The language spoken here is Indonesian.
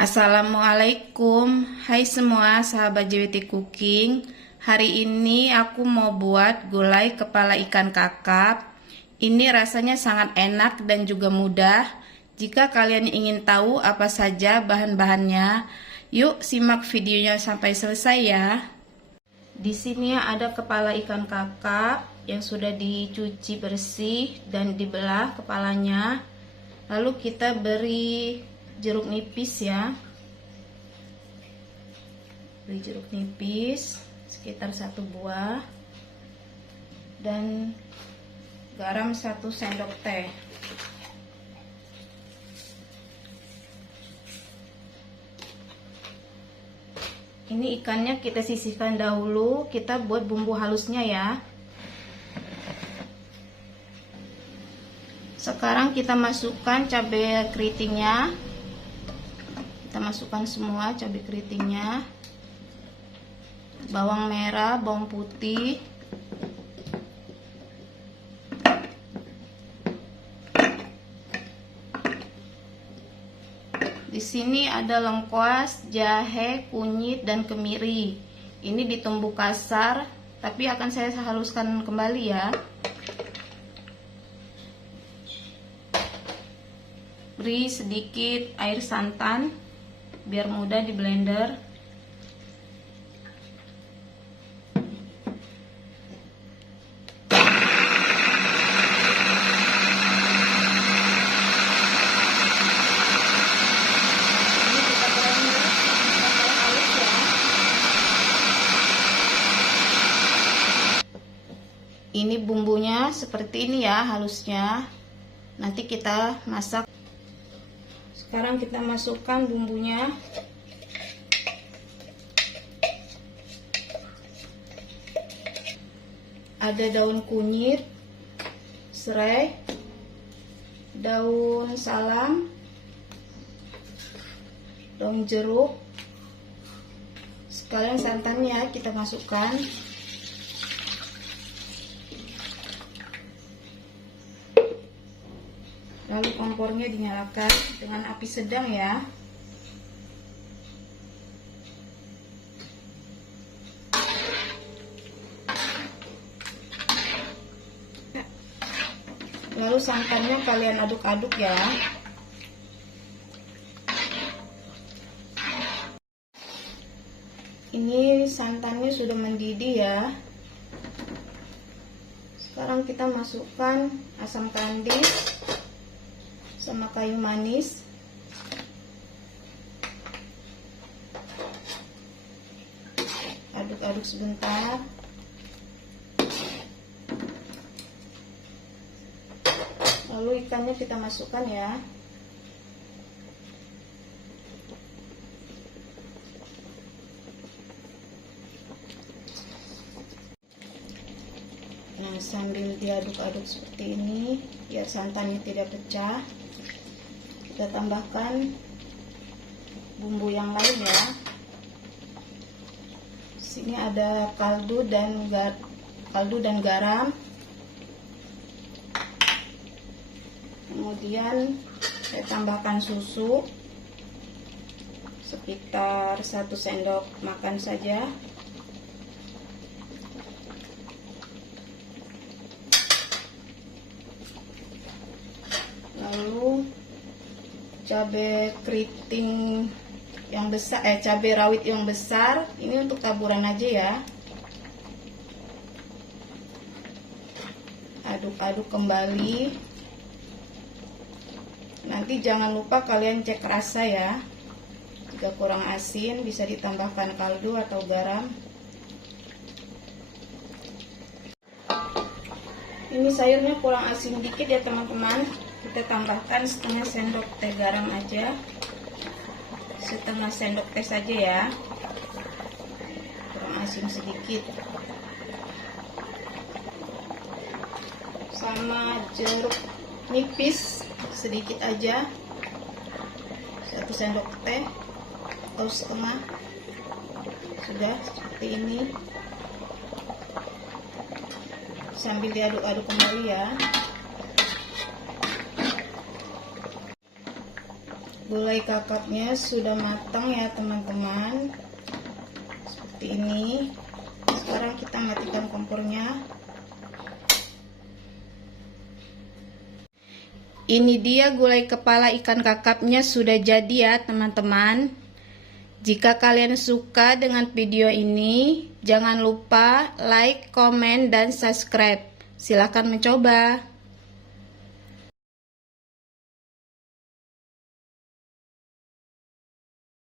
Assalamualaikum, hai semua sahabat JWT Cooking. Hari ini aku mau buat gulai kepala ikan kakap. Ini rasanya sangat enak dan juga mudah. Jika kalian ingin tahu apa saja bahan-bahannya, yuk simak videonya sampai selesai ya. Di sini ada kepala ikan kakap yang sudah dicuci bersih dan dibelah kepalanya. Lalu kita beri jeruk nipis ya, beri jeruk nipis sekitar 1 buah dan garam 1 sendok teh. Ini ikannya kita sisihkan dahulu, kita buat bumbu halusnya ya. Sekarang kita masukkan cabai keritingnya. Kita masukkan semua cabai keritingnya, bawang merah, bawang putih, di sini ada lengkuas, jahe, kunyit, dan kemiri. Ini ditumbuk kasar, tapi akan saya haluskan kembali ya. Beri sedikit air santan biar mudah di blender. Ini bumbunya seperti ini ya halusnya. Nanti kita masak. Sekarang kita masukkan bumbunya. Ada daun kunyit, serai, daun salam, daun jeruk. Sekalian santannya kita masukkan. Lalu kompornya dinyalakan dengan api sedang ya. Lalu santannya kalian aduk-aduk ya. Ini santannya sudah mendidih ya. Sekarang kita masukkan asam kandis sama kayu manis. Aduk-aduk sebentar. Lalu ikannya kita masukkan ya. Nah, sambil diaduk-aduk seperti ini biar santannya tidak pecah, kita tambahkan bumbu yang lain ya. Sini ada kaldu dan garam. Kemudian saya tambahkan susu sekitar 1 sendok makan saja. Lalu cabai keriting yang besar, cabai rawit yang besar, ini untuk taburan aja ya. Aduk-aduk kembali. Nanti jangan lupa kalian cek rasa ya. Jika kurang asin bisa ditambahkan kaldu atau garam. Ini sayurnya kurang asin dikit ya teman-teman. Kita tambahkan setengah sendok teh garam aja. Setengah sendok teh saja ya. Kurang asin sedikit. Sama jeruk nipis sedikit aja, 1 sendok teh atau setengah. Sudah seperti ini. Sambil diaduk-aduk kembali ya. Gulai kakapnya sudah matang ya teman-teman, seperti ini. Sekarang kita matikan kompornya. Ini dia gulai kepala ikan kakapnya sudah jadi ya teman-teman. Jika kalian suka dengan video ini, jangan lupa like, komen, dan subscribe. Silahkan mencoba.